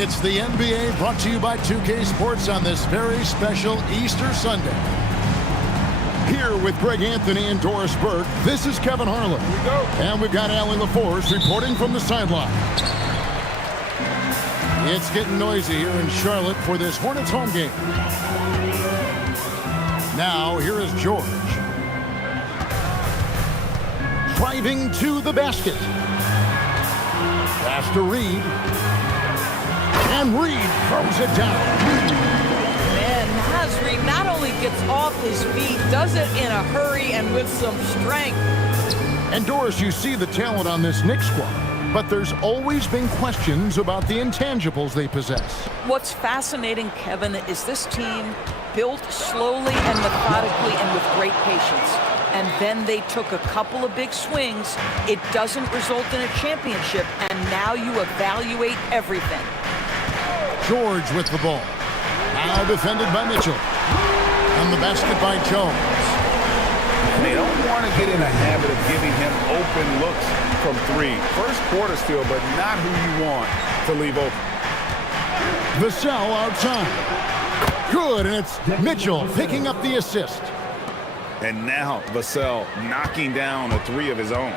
It's the NBA brought to you by 2K Sports on this very special Easter Sunday. Here with Greg Anthony and Doris Burke, this is Kevin Harlan. Here we go. And we've got Allie LaForce reporting from the sideline. It's getting noisy here in Charlotte for this Hornets home game. Now, here is George. Driving to the basket. Pass to Reed. And Reed throws it down. Man, Naz Reid not only gets off his feet, does it in a hurry and with some strength. And Doris, you see the talent on this Knicks squad, but there's always been questions about the intangibles they possess. What's fascinating, Kevin, is this team built slowly and methodically and with great patience. And then they took a couple of big swings. It doesn't result in a championship, and now you evaluate everything. George with the ball. Now defended by Mitchell. And the basket by Jones. And they don't want to get in a habit of giving him open looks from three. First quarter still, but not who you want to leave open. Vassell outside. Good, and it's Mitchell picking up the assist. And now Vassell knocking down a three of his own.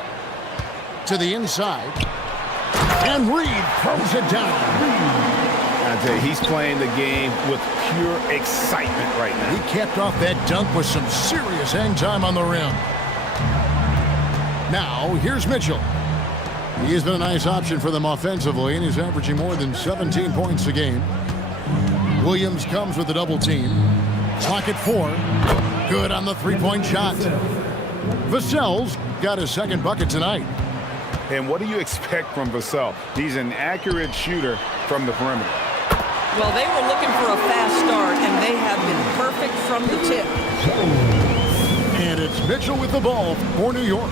To the inside. And Reed throws it down. I tell you, he's playing the game with pure excitement right now. He capped off that dunk with some serious hang time on the rim. Now, here's Mitchell. He's been a nice option for them offensively, and he's averaging more than 17 points a game. Williams comes with a double team. Clock at 4. Good on the three-point shot. Vassell's got his second bucket tonight. And what do you expect from Vassell? He's an accurate shooter from the perimeter. Well, they were looking for a fast start, and they have been perfect from the tip. And it's Mitchell with the ball for New York,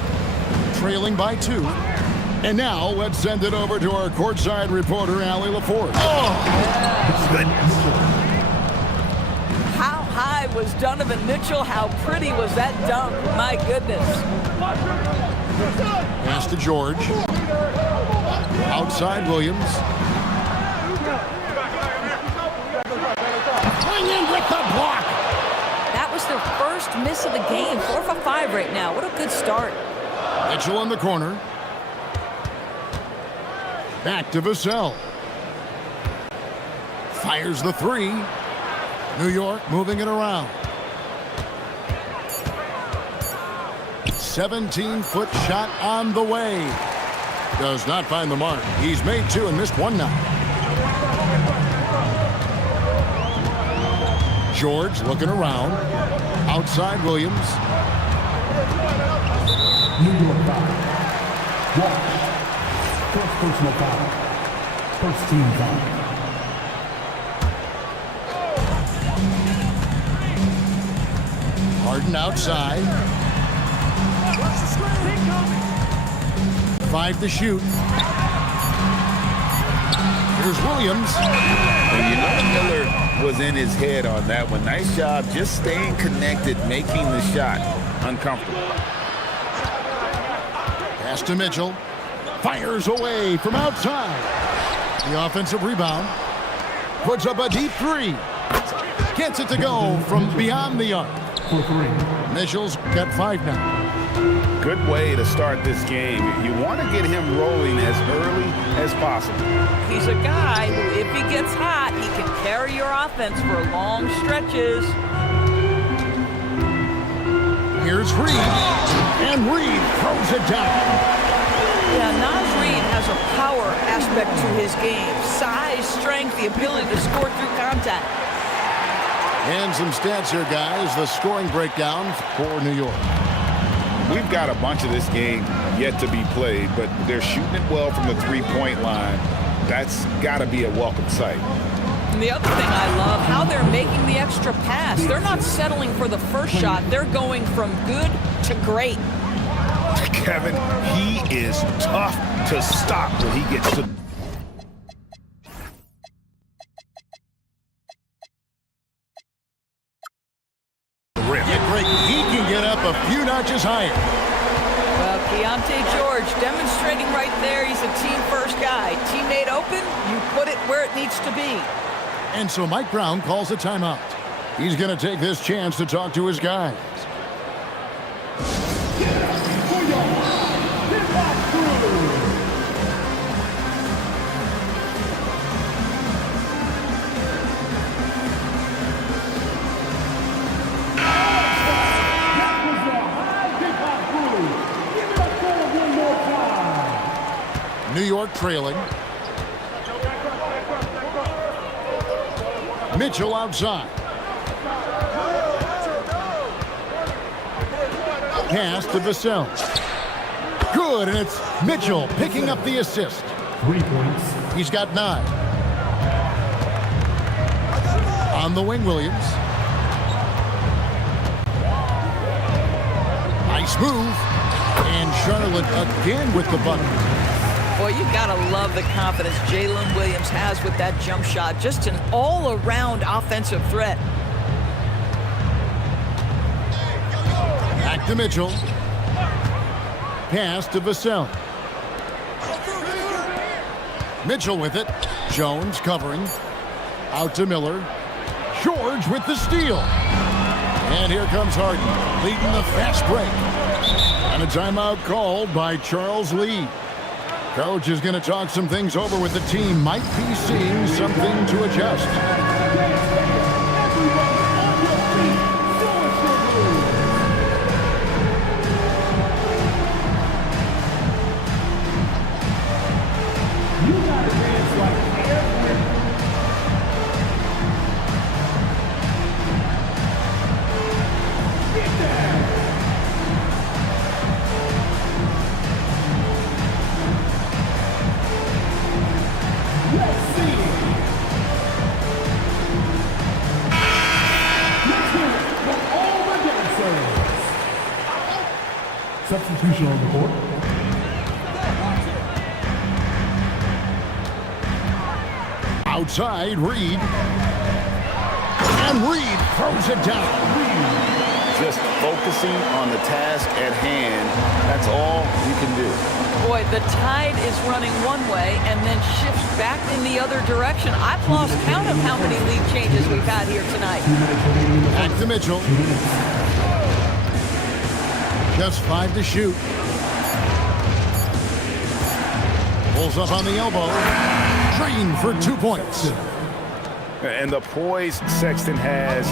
trailing by 2. And now let's send it over to our courtside reporter, Allie LaForce. Oh, goodness. How high was Donovan Mitchell? How pretty was that dunk? My goodness. Pass to George. Outside Williams. In with the block. That was their first miss of the game. 4 for 5 right now. What a good start. Mitchell in the corner. Back to Vassell. Fires the 3. New York moving it around. 17-foot shot on the way. Does not find the mark. He's made 2 and missed 1 now. George looking around. Outside Williams. New York foul. Walsh. First personal foul. First team foul. Harden outside. 5 to shoot. Here's Williams. And you know Miller was in his head on that one. Nice job just staying connected, making the shot uncomfortable. Pass to Mitchell. Fires away from outside. The offensive rebound. Puts up a deep 3. Gets it to go from beyond the arc. For 3. Mitchell's got 5 now. Good way to start this game. You want to get him rolling as early as possible. He's a guy who, if he gets hot, he can carry your offense for long stretches. Here's Reed. And Reed throws it down. Yeah, Naz Reid has a power aspect to his game. Size, strength, the ability to score through contact. And some stats here, guys. The scoring breakdown for New York. We've got a bunch of this game yet to be played, but they're shooting it well from the three-point line. That's got to be a welcome sight. And the other thing I love, how they're making the extra pass. They're not settling for the first shot. They're going from good to great. Kevin, he is tough to stop when he gets to the rim. Yeah, great. He can get up a few notches higher. Well, Keontae George demonstrating right there he's a team-first guy. Teammate open, you put it where it needs to be. And so Mike Brown calls a timeout. He's going to take this chance to talk to his guys. New York trailing. Mitchell outside. Pass to Vassell. Good, and it's Mitchell picking up the assist. 3 points. He's got 9. On the wing, Williams. Nice move. And Charlotte again with the bucket. Boy, you gotta love the confidence Jalen Williams has with that jump shot. Just an all-around offensive threat. Back to Mitchell. Pass to Vassell. Mitchell with it. Jones covering. Out to Miller. George with the steal. And here comes Harden, leading the fast break. And a timeout called by Charles Lee. Coach is going to talk some things over with the team. Might be seeing something to adjust. You gotta dance like every. Get down. Let's see. Let's hear it for all the dancers. Substitution on the court. Outside, Reed. And Reed throws it down. Just focusing on the task at hand, that's all you can do. Boy, the tide is running one way and then shifts back in the other direction. I've lost count of how many lead changes we've had here tonight. Back to Mitchell. Just 5 to shoot. Pulls up on the elbow. Green for 2 points. And the poise Sexton has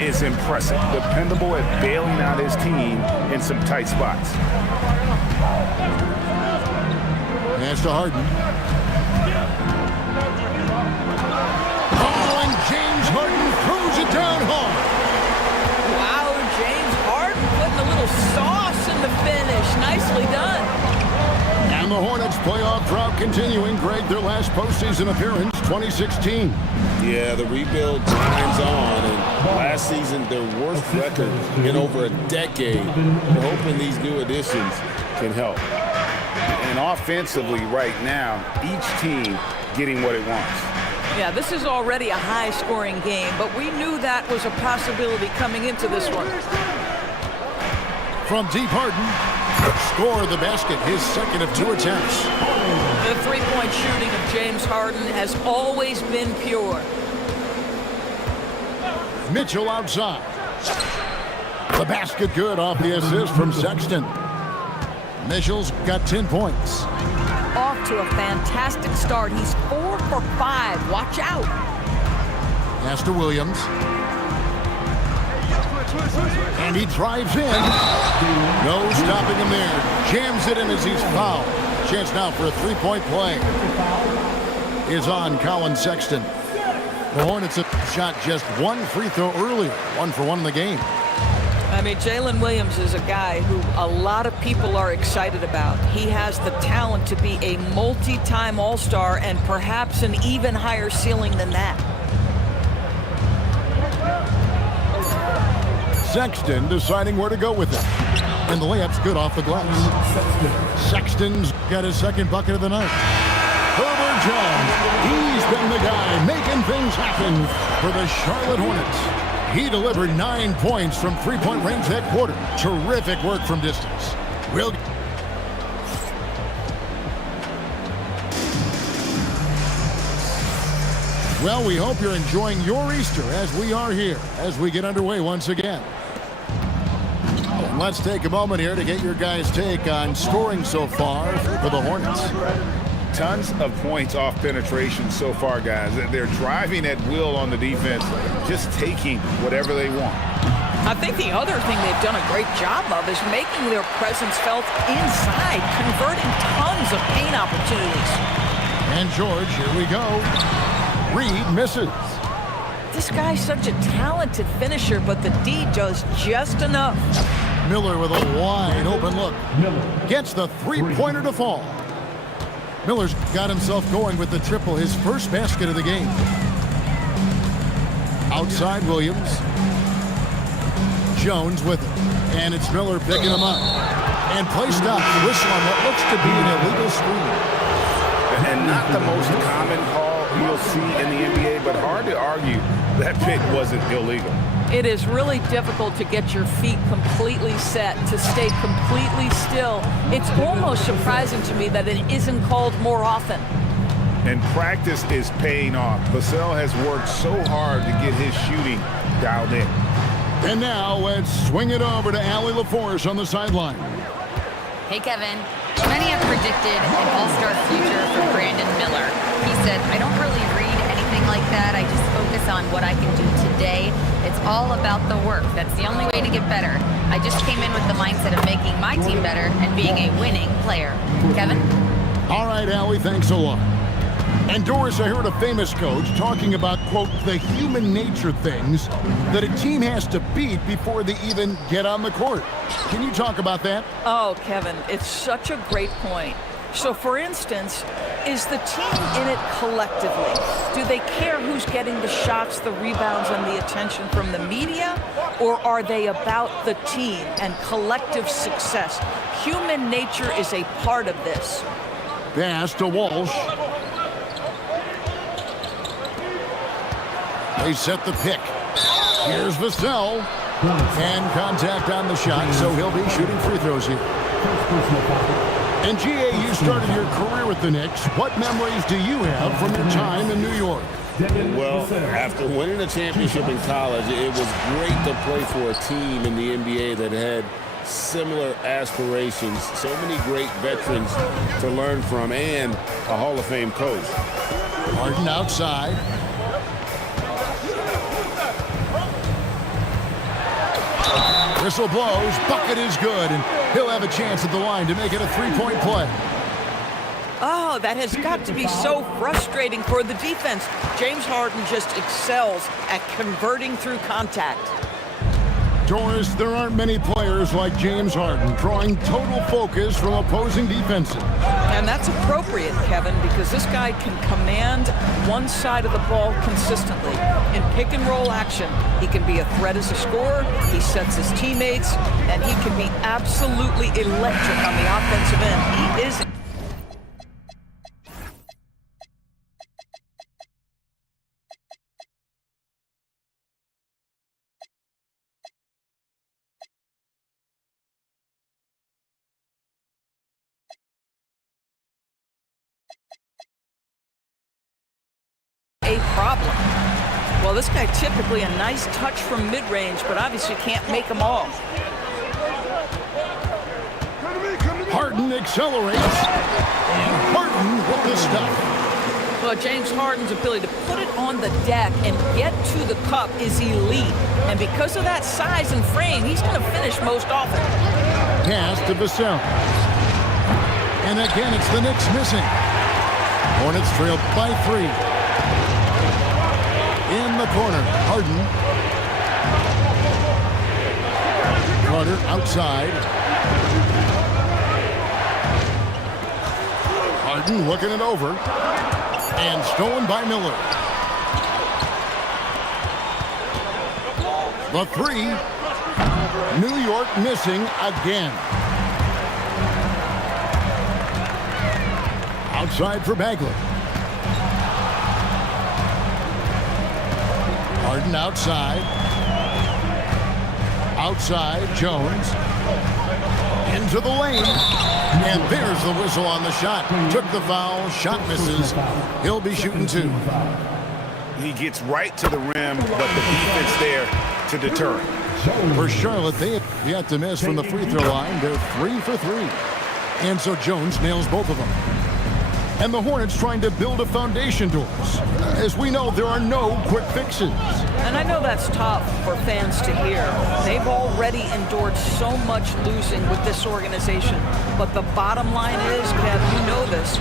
is impressive. Dependable at bailing out his team in some tight spots. Pass to Harden. Oh, and James Harden throws it down hard. Wow, James Harden putting a little sauce in the finish. Nicely done. And the Hornets playoff drought continuing. Greg, their last postseason appearance, 2016. Yeah, the rebuild grinds on, and last season their worst record in over a decade. We're hoping these new additions can help. And offensively right now, each team getting what it wants. Yeah, this is already a high-scoring game, but we knew that was a possibility coming into this one. From deep, Harden. Score the basket, his second of 2 attempts. The three-point shooting of James Harden has always been pure. Mitchell outside. The basket good off the assist from Sexton. Mitchell's got 10 points. Off to a fantastic start. He's 4 for 5. Watch out. Pass to Williams. And he drives in. No stopping him there. Jams it in as he's fouled. Chance now for a 3-point play is on Colin Sexton. The Hornets have shot just 1 free throw earlier. 1 for 1 in the game. I mean, Jalen Williams is a guy who a lot of people are excited about. He has the talent to be a multi-time All-Star and perhaps an even higher ceiling than that. Sexton deciding where to go with it. And the layup's good off the glass. Sexton's got his second bucket of the night. Herbert Jones, he's been the guy making things happen for the Charlotte Hornets. He delivered 9 points from 3-point range that quarter. Terrific work from distance. Well, we hope you're enjoying your Easter as we are here as we get underway once again. And let's take a moment here to get your guys' take on scoring so far for the Hornets. Tons of points off penetration so far, guys. They're driving at will on the defense, just taking whatever they want. I think the other thing they've done a great job of is making their presence felt inside, converting tons of paint opportunities. And George, here we go. Reed misses. This guy's such a talented finisher, but the D does just enough. Miller with a wide open look. Gets the three-pointer to fall. Miller's got himself going with the triple, his first basket of the game. Outside Williams. Jones with it. And it's Miller picking him up. And play stop. Whistle on what looks to be an illegal screen. And not the most common call you'll see in the NBA, but hard to argue that pick wasn't illegal. It is really difficult to get your feet completely set, to stay completely still. It's almost surprising to me that it isn't called more often. And practice is paying off. Vassell has worked so hard to get his shooting dialed in. And now let's swing it over to Allie LaForce on the sideline. Hey, Kevin. Many have predicted an all-star future for Brandon Miller. He said, I don't really read anything like that. I just focus on what I can do today. It's all about the work. That's the only way to get better. I just came in with the mindset of making my team better and being a winning player. Kevin? All right, Allie, thanks a lot. And Doris, I heard a famous coach talking about, quote, the human nature things that a team has to beat before they even get on the court. Can you talk about that? Oh, Kevin, it's such a great point. So, for instance, is the team in it collectively? Do they care who's getting the shots, the rebounds, and the attention from the media? Or are they about the team and collective success? Human nature is a part of this. Pass to Walsh. They set the pick. Here's Vassell. And contact on the shot, so he'll be shooting free throws here. And G.A., you started your career with the Knicks. What memories do you have from your time in New York? Well, after winning a championship in college, it was great to play for a team in the NBA that had similar aspirations, so many great veterans to learn from, and a Hall of Fame coach. Harden outside. Whistle blows, bucket is good, and he'll have a chance at the line to make it a three-point play. Oh, that has got to be so frustrating for the defense. James Harden just excels at converting through contact. Doris, there aren't many players like James Harden, drawing total focus from opposing defenses. And that's appropriate, Kevin, because this guy can command one side of the ball consistently. In pick and roll action, he can be a threat as a scorer, he sets his teammates, and he can be absolutely electric on the offensive end. He is a problem. Well, this guy typically a nice touch from mid-range, but obviously can't make them all. Harden accelerates, and Harden with the stuff. Well, James Harden's ability to put it on the deck and get to the cup is elite. And because of that size and frame, he's going to finish most often. Pass to Vassell. And again, it's the Knicks missing. Hornets trail by 3. In the corner, Harden. Carter outside. Harden looking it over. And stolen by Miller. The 3. New York missing again. Outside for Bagley. Harden outside. Outside, Jones. Into the lane. And there's the whistle on the shot. Took the foul. Shot misses. He'll be shooting 2. He gets right to the rim, but the defense there to deter him. For Charlotte, they have yet to miss from the free throw line. They're 3 for 3. And so Jones nails both of them. And the Hornets trying to build a foundation doors. As we know, there are no quick fixes. And I know that's tough for fans to hear. They've already endured so much losing with this organization. But the bottom line is, Kev, you know this,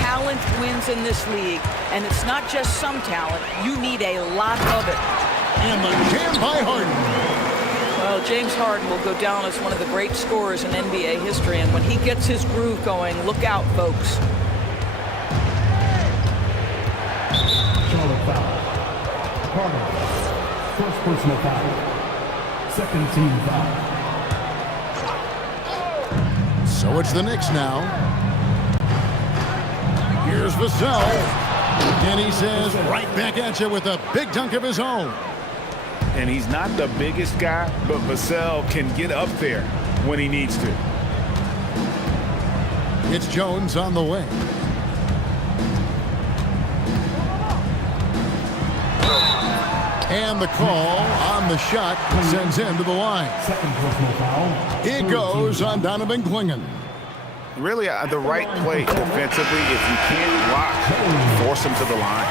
talent wins in this league. And it's not just some talent. You need a lot of it. And the jam by Harden. Well, James Harden will go down as one of the great scorers in NBA history. And when he gets his groove going, look out, folks. Charlotte foul. Carter. First personal foul. Second team foul. So it's the Knicks now. Here's Vassell. And he says right back at you with a big dunk of his own. And he's not the biggest guy, but Vassell can get up there when he needs to. It's Jones on the way. And the call on the shot sends him to the line. Second personal foul. It goes on Donovan Clingan. Really, the right play defensively. If you can't block, force him to the line.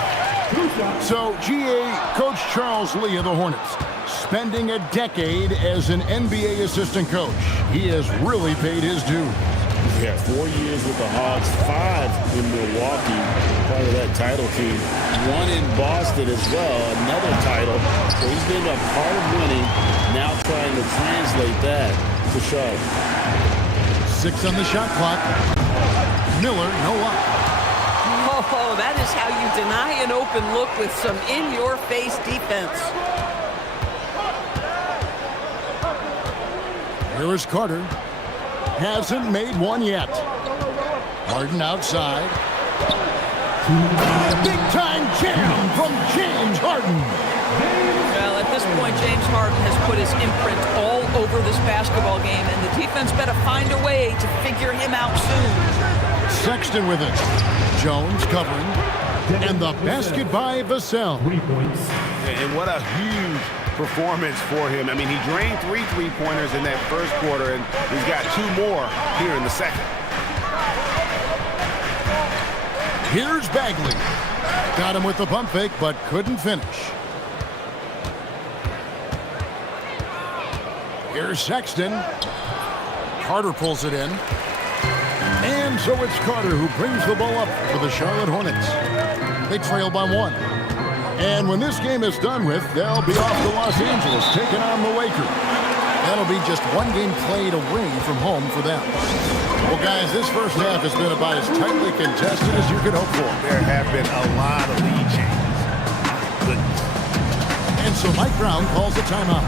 So, GA Coach Charles Lee of the Hornets, spending a decade as an NBA assistant coach. He has really paid his due. Yeah, 4 years with the Hawks, 5 in Milwaukee, part of that title team. 1 in Boston as well, another title. So he's been a part of winning, now trying to translate that to Charlotte. 6 on the shot clock. Miller, no up. Oh, that is how you deny an open look with some in-your-face defense. Here is Carter. Hasn't made one yet. Harden outside. Big time jam from James Harden. Well, at this point, James Harden has put his imprint all over this basketball game, and the defense better find a way to figure him out soon. Sexton with it. Jones covering. And the basket by Vassell. 3 points. And what a huge performance for him. I mean, he drained 3 3-pointers in that first quarter, and he's got 2 more here in the second. Here's Bagley. Got him with the pump fake, but couldn't finish. Here's Sexton. Carter pulls it in. And so it's Carter who brings the ball up for the Charlotte Hornets. They trail by 1. And when this game is done with, they'll be off to Los Angeles, taking on the Lakers. That'll be just 1 game played away from home for them. Well, guys, this first half has been about as tightly contested as you could hope for. There have been a lot of lead changes. Goodness. And so Mike Brown calls a timeout.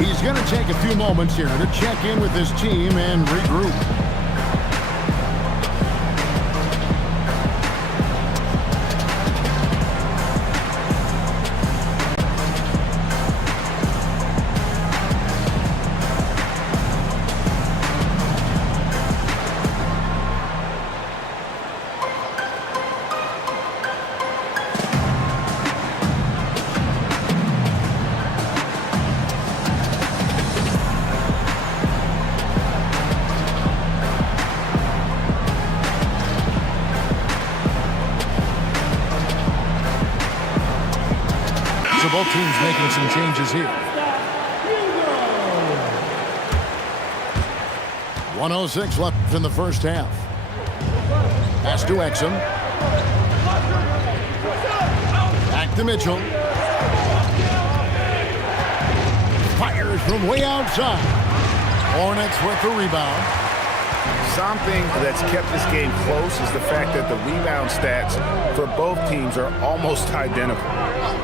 He's going to take a few moments here to check in with his team and regroup. Both teams making some changes here. 1:06 left in the first half. Pass to Exum. Back to Mitchell. Fires from way outside. Hornets with the rebound. Something that's kept this game close is the fact that the rebound stats for both teams are almost identical.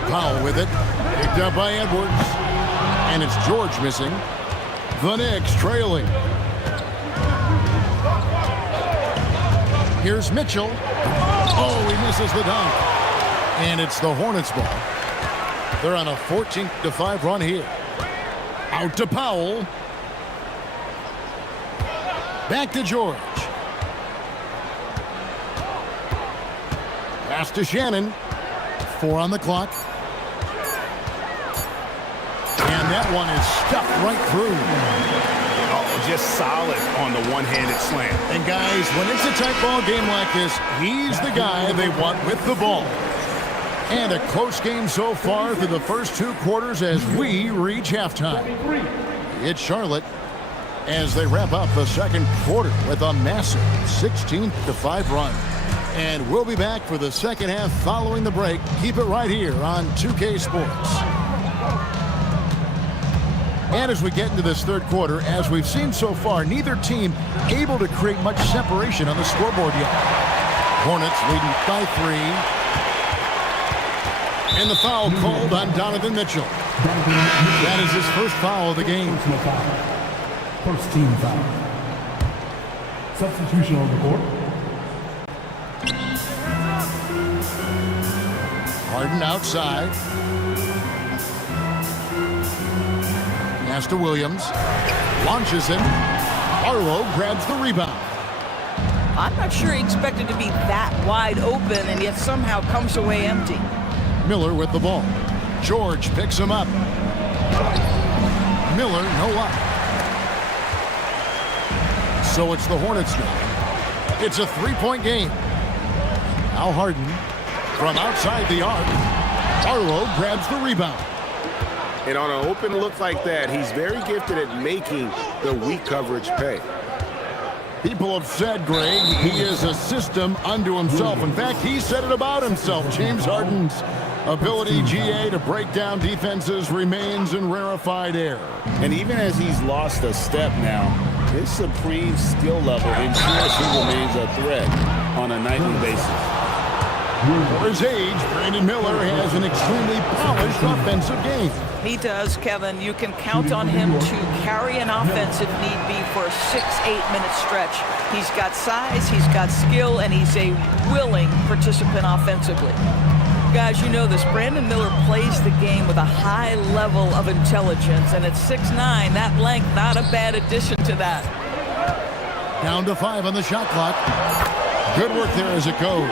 Powell with it. Picked up by Edwards. And it's George missing. The Knicks trailing. Here's Mitchell. Oh, he misses the dunk. And it's the Hornets ball. They're on a 14-5 run here. Out to Powell. Back to George. Pass to Shannon. 4 on the clock. that one is stuffed right through. Oh, just solid on the one-handed slam. And guys, when it's a tight ball game like this, he's the guy they want with the ball. And a close game so far through the first 2 quarters as we reach halftime. It's Charlotte as they wrap up the second quarter with a massive 16-5 run. And we'll be back for the second half following the break. Keep it right here on 2K Sports. And as we get into this third quarter, as we've seen so far, neither team able to create much separation on the scoreboard yet. Hornets leading by 3. And the foul called on Donovan Mitchell. That is his first foul of the game. First team foul. Substitution on the court. Harden outside. Pass to Williams. Launches it. Barlow grabs the rebound. I'm not sure he expected to be that wide open and yet somehow comes away empty. Miller with the ball. George picks him up. Miller, no luck. So it's the Hornets now. It's a 3-point game. Now Harden from outside the arc. Barlow grabs the rebound. And on an open look like that, he's very gifted at making the weak coverage pay. People have said, Greg, he is a system unto himself. In fact, he said it about himself. James Harden's ability, GA, to break down defenses remains in rarefied air. And even as he's lost a step now, his supreme skill level ensures he remains a threat on a nightly basis. For his age, Brandon Miller has an extremely polished offensive game. He does, Kevin. You can count on him to carry an offense if need be for a 6-8 minute stretch. He's got size, he's got skill, and he's a willing participant offensively. Guys, you know this. Brandon Miller plays the game with a high level of intelligence, and at 6'9", that length, not a bad addition to that. Down to 5 on the shot clock. Good work there as it goes.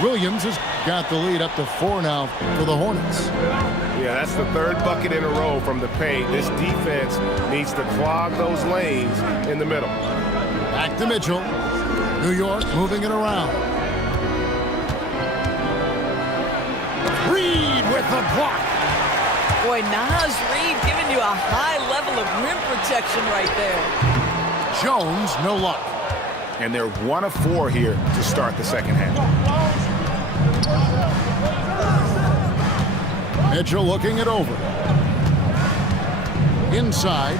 Williams has got the lead up to 4 now for the Hornets. Yeah, that's the third bucket in a row from the paint. This defense needs to clog those lanes in the middle. Back to Mitchell. New York moving it around. Reed with the block. Boy, Naz Reid giving you a high level of rim protection right there. Jones, no luck. And they're 1 of 4 here to start the second half. Mitchell looking it over. Inside.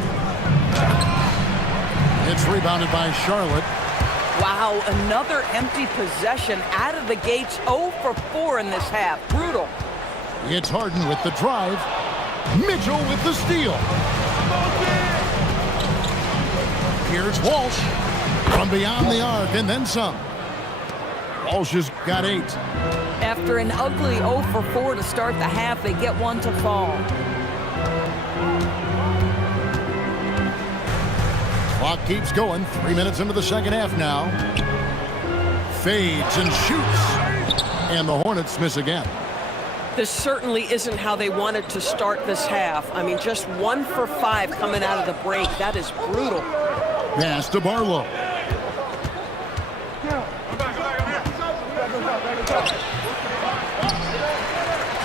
It's rebounded by Charlotte. Wow, another empty possession out of the gates. 0 for 4 in this half. Brutal. It's Harden with the drive. Mitchell with the steal. Here's Walsh from beyond the arc and then some. Walsh has got 8. After an ugly 0 for 4 to start the half, they get 1 to fall. Clock keeps going. 3 minutes into the second half now. Fades and shoots. And the Hornets miss again. This certainly isn't how they wanted to start this half. I mean, just 1 for 5 coming out of the break. That is brutal. Pass to Barlow.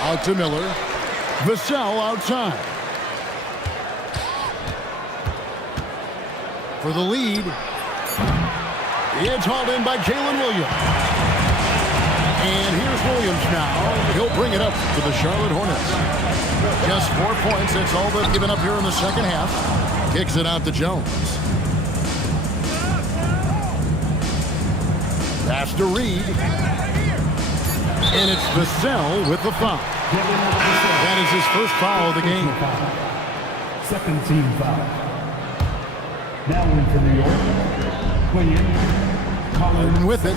Out to Miller. Vassell outside. For the lead. It's hauled in by Jalen Williams. And here's Williams now. He'll bring it up for the Charlotte Hornets. Just 4 points. That's all they've given up here in the second half. Kicks it out to Jones. Pass to Reed. And it's Vassell with the foul. That is his first foul of the game. Second team foul. Now in for New York. Harden with it.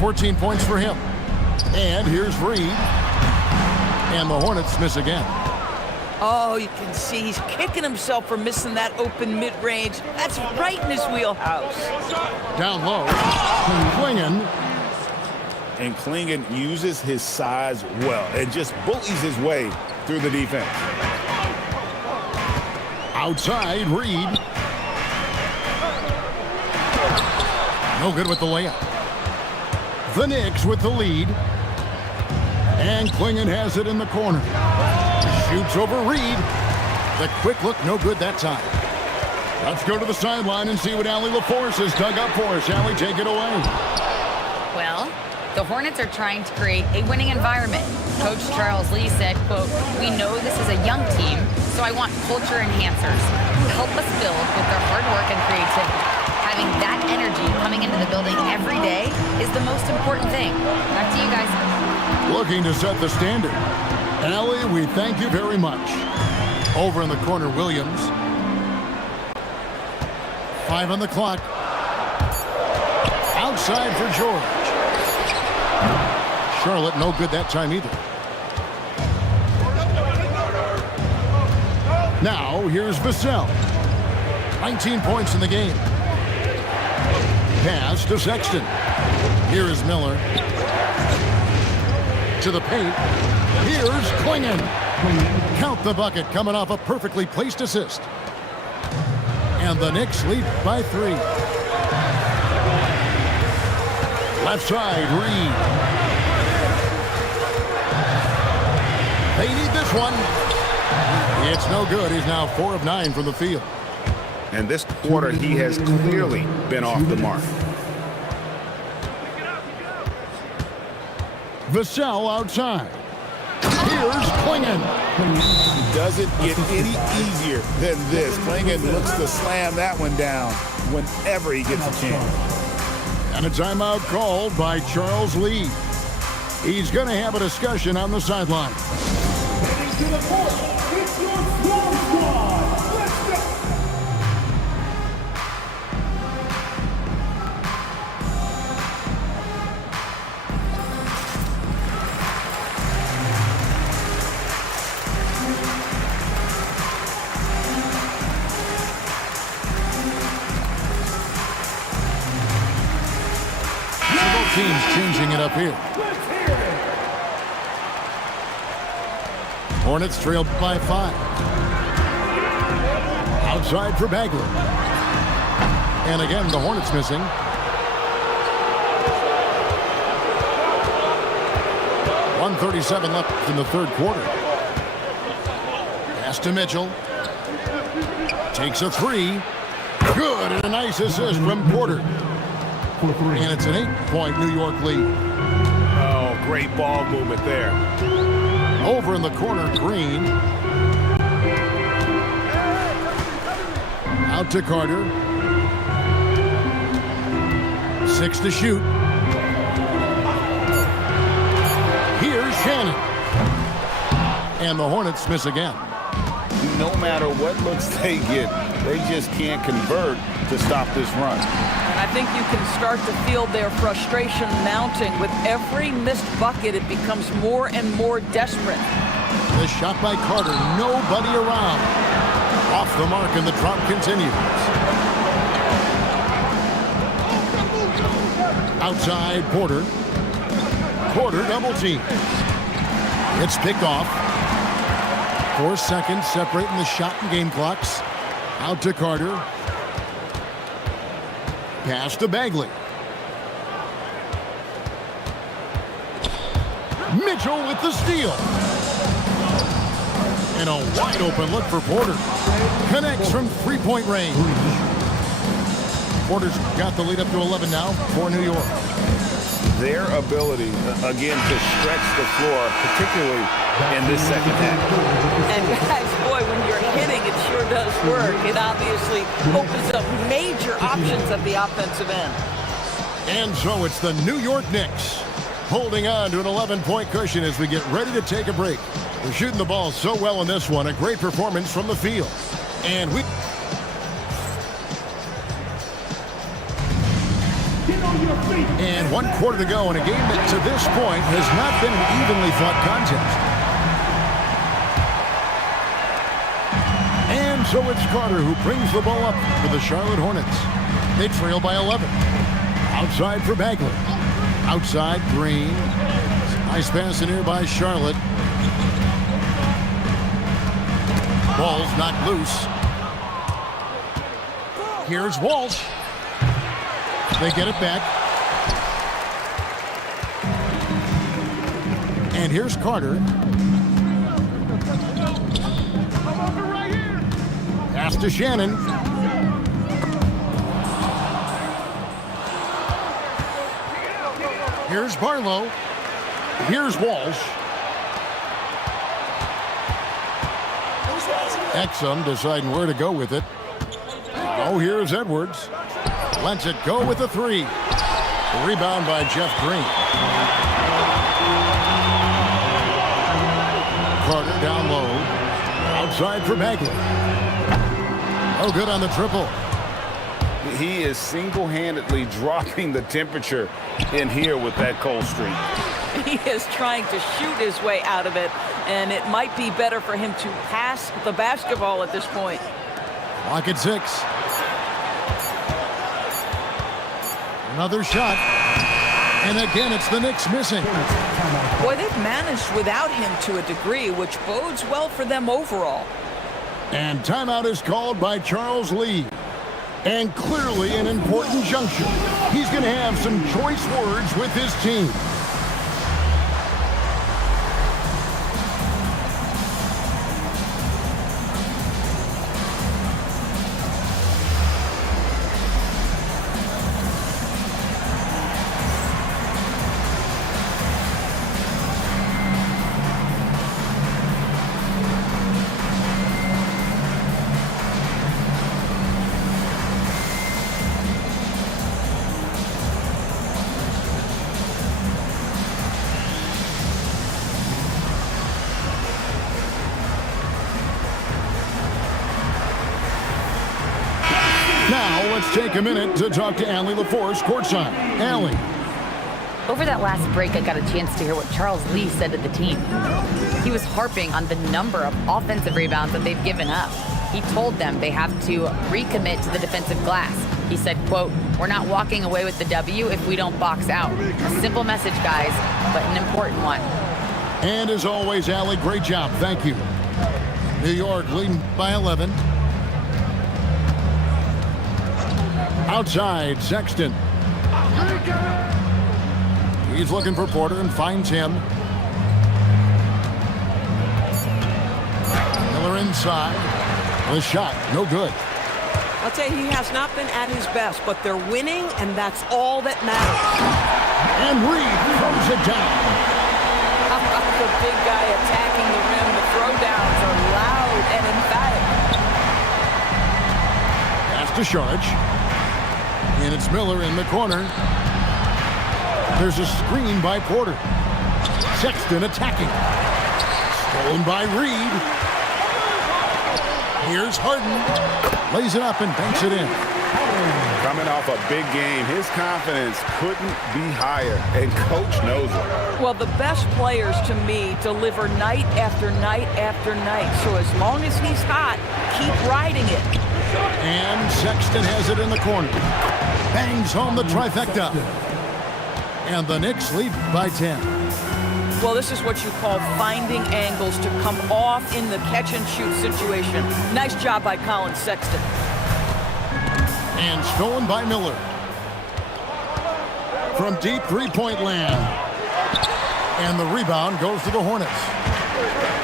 14 points for him. And here's Reed. And the Hornets miss again. Oh, you can see he's kicking himself for missing that open mid-range. That's right in his wheelhouse. Down low. Klingon. And Klingon uses his size well and just bullies his way through the defense. Outside, Reed. No good with the layup. The Knicks with the lead. And Klingon has it in the corner. Shoots over Reed. The quick look, no good that time. Let's go to the sideline and see what Allie LaForce has dug up for us. Allie, take it away. Well, the Hornets are trying to create a winning environment. Coach Charles Lee said, quote, "We know this is a young team, so I want culture enhancers who help us build with their hard work and creativity. Having that energy coming into the building every day is the most important thing." Back to you guys. Looking to set the standard. Allie, we thank you very much. Over in the corner, Williams. 5 on the clock. Outside for George. Charlotte, no good that time either. Now, here's Vassell. 19 points in the game. Pass to Sexton. Here is Miller. To the paint. Here's Klingon. Count the bucket, coming off a perfectly placed assist. And the Knicks lead by 3. Left side, Reed. They need this one. It's no good. He's now 4 of 9 from the field. And this quarter, he has clearly been off the mark. Vassell outside. Here's Klingon. Doesn't get any easier than this. Klingon looks to slam that one down whenever he gets a chance. And a timeout called by Charles Lee. He's going to have a discussion on the sideline. Heading to the court, it's your Storm Squad. Let's go. Both teams changing it up here. Hornets trailed by 5. Outside for Bagley. And again, the Hornets missing. .137 left in the third quarter. Pass to Mitchell. Takes a 3. Good, and a nice assist from Porter. And it's an 8-point New York lead. Oh, great ball movement there. Over in the corner, Green. Out to Carter. 6 to shoot. Here's Shannon. And the Hornets miss again. No matter what looks they get, they just can't convert to stop this run. And I think you can start to feel their frustration mounting. With every missed bucket, it becomes more and more desperate. The shot by Carter, nobody around. Off the mark, and the drop continues. Outside, Porter. Porter double team. It's picked off. 4 seconds separating the shot and game clocks. Out to Carter. Pass to Bagley. Mitchell with the steal. And a wide open look for Porter. Connects from 3-point range. Porter's got the lead up to 11 now for New York. Their ability, again, to stretch the floor, particularly in this second half. And guys, boy, when you're hitting, it sure does work. It obviously opens up major options at the offensive end. And so it's the New York Knicks holding on to an 11-point cushion as we get ready to take a break. They're shooting the ball so well in this one. A great performance from the field. And we... And 1 quarter to go in a game that to this point has not been an evenly fought contest. And so it's Carter who brings the ball up for the Charlotte Hornets. They trail by 11. Outside for Bagley. Outside, Green. Nice pass in here by Charlotte. Ball's knocked loose. Here's Walsh. They get it back. And here's Carter. Pass to Shannon. Here's Barlow. Here's Walsh. Exum deciding where to go with it. Oh, here's Edwards. Lets it go with the three. Rebound by Jeff Green. Carter down low. Outside for Bagley. Oh, good on the triple. He is single-handedly dropping the temperature in here with that cold streak. He is trying to shoot his way out of it, and it might be better for him to pass the basketball at this point. Clock at 6. Another shot. And again, it's the Knicks missing. Boy, they've managed without him to a degree, which bodes well for them overall. And timeout is called by Charles Lee. And clearly an important juncture. He's going to have some choice words with his team. Now, let's take a minute to talk to Allie LaForce courtside. Allie. Over that last break, I got a chance to hear what Charles Lee said to the team. He was harping on the number of offensive rebounds that they've given up. He told them they have to recommit to the defensive glass. He said, quote, "We're not walking away with the W if we don't box out." A simple message, guys, but an important one. And as always, Allie, great job. Thank you. New York leading by 11. Outside, Sexton. He's looking for Porter and finds him. Miller inside. The shot, no good. I'll tell you, he has not been at his best, but they're winning, and that's all that matters. And Reed throws it down. How about the big guy attacking the rim? The throwdowns are loud and emphatic. Pass to Sharge. And it's Miller in the corner. There's a screen by Porter. Sexton attacking. Stolen by Reed. Here's Harden. Lays it up and banks it in. Coming off a big game, his confidence couldn't be higher, and coach knows it. Well, the best players to me deliver night after night after night. So as long as he's hot, keep riding it. And Sexton has it in the corner. Bangs home the trifecta. And the Knicks lead by 10. Well, this is what you call finding angles to come off in the catch-and-shoot situation. Nice job by Colin Sexton. And stolen by Miller. From deep three-point land. And the rebound goes to the Hornets.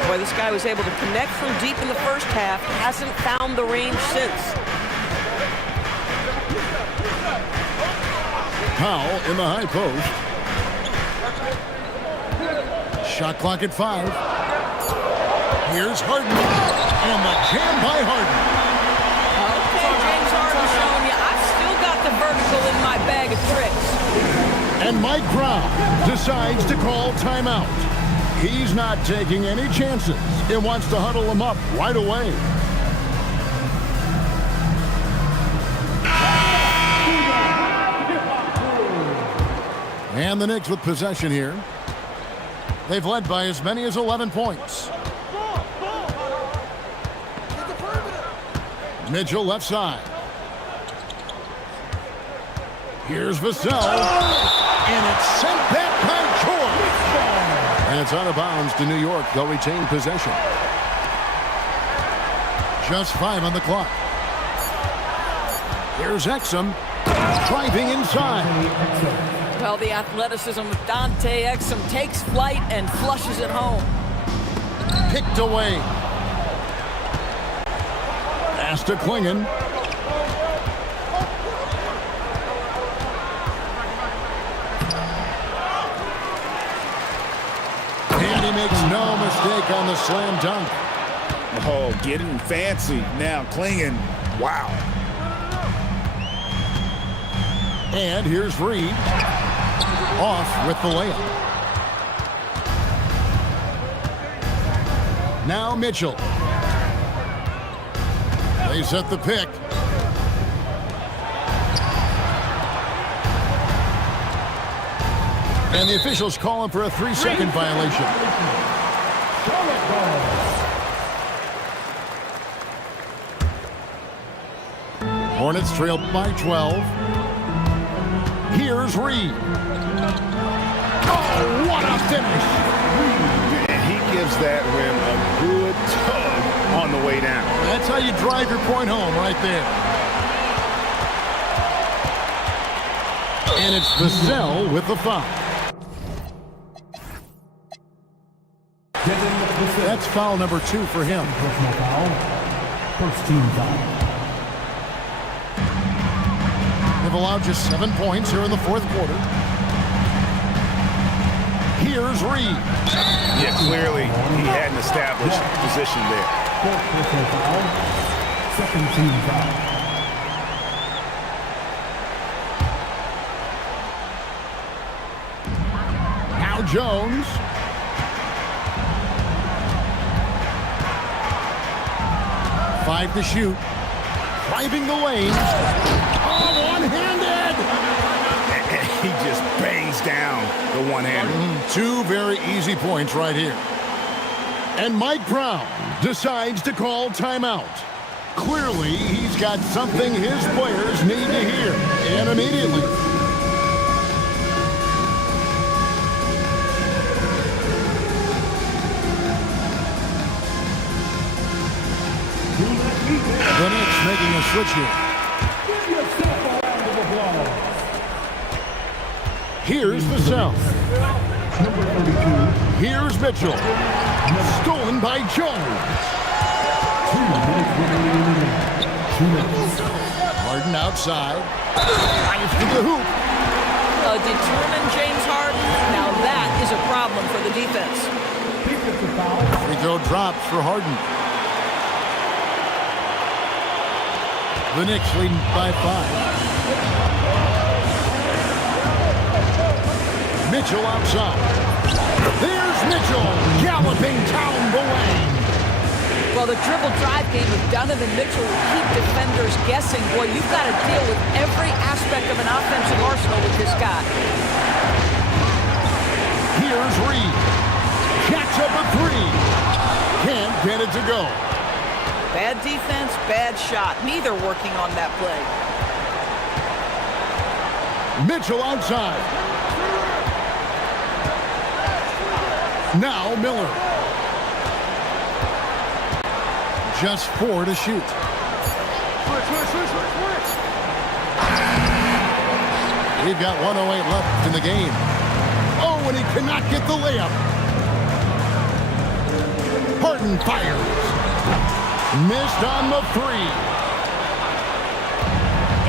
Boy, this guy was able to connect from deep in the first half. Hasn't found the range since. Powell in the high post. Shot clock at 5. Here's Harden. And the jam by Harden. Okay, James Harden showing you I've still got the vertical in my bag of tricks. And Mike Brown decides to call timeout. He's not taking any chances. He wants to huddle him up right away. And the Knicks with possession here. They've led by as many as 11 points. Mitchell left side. Here's Vassell. And it's sent back by George. And it's out of bounds to New York. They'll retain possession. Just 5 on the clock. Here's Exum driving inside. Well, the athleticism of Dante Exum takes flight and flushes it home. Picked away. Pass to Klingon. And he makes no mistake on the slam dunk. Oh, getting fancy now. Klingon. Wow. And here's Reed. Off with the layup. Now Mitchell. They set the pick. And the officials call him for a 3-second violation. Hornets trail by 12. Here's Reed. Oh, what a finish! And he gives that rim a good tug on the way down. That's how you drive your point home right there. And it's Vassell with the foul. That's foul number 2 for him. Personal foul. First team foul. They've allowed just 7 points here in the fourth quarter. Here's Reed. Yeah, clearly he had an established position there. Fourth personal foul. Second team foul. Now Jones. Five to shoot. Driving the lane. Oh, one-handed! He just bangs down the one-hander. 2 very easy points right here. And Mike Brown decides to call timeout. Clearly, he's got something his players need to hear, and immediately. The Knicks making a switch here. Here's Vassell. Here's Mitchell. Stolen by Jones. Harden outside. Drives to the hoop. A determined James Harden. Now that is a problem for the defense. Free throw drops for Harden. The Knicks leading by 5. Mitchell outside. There's Mitchell galloping down the lane. Well, the dribble drive game of Donovan Mitchell will keep defenders guessing. Boy, you've got to deal with every aspect of an offensive arsenal with this guy. Here's Reed. Jacks up a 3. Can't get it to go. Bad defense, bad shot. Neither working on that play. Mitchell outside. Now Miller. Just 4 to shoot. We've got 1:08 left in the game. Oh, and he cannot get the layup. Harden fires. Missed on the 3.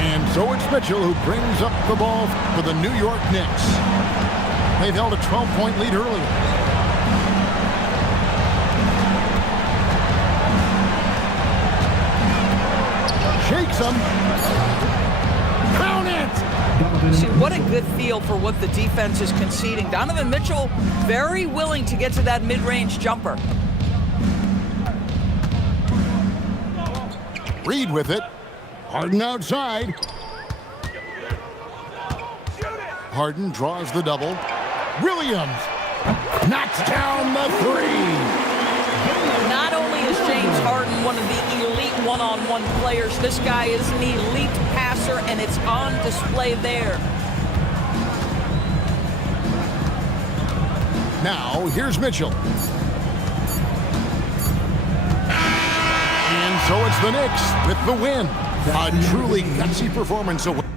And so it's Mitchell who brings up the ball for the New York Knicks. They've held a 12-point lead earlier. Shakes him. Count it! See, what a good feel for what the defense is conceding. Donovan Mitchell very willing to get to that mid-range jumper. Reed with it. Harden outside. Harden draws the double. Williams knocks down the 3. Not only is James Harden one of the elite one-on-one players, this guy is an elite passer, and it's on display there. Now, here's Mitchell. And so it's the Knicks with the win. A truly gutsy performance away.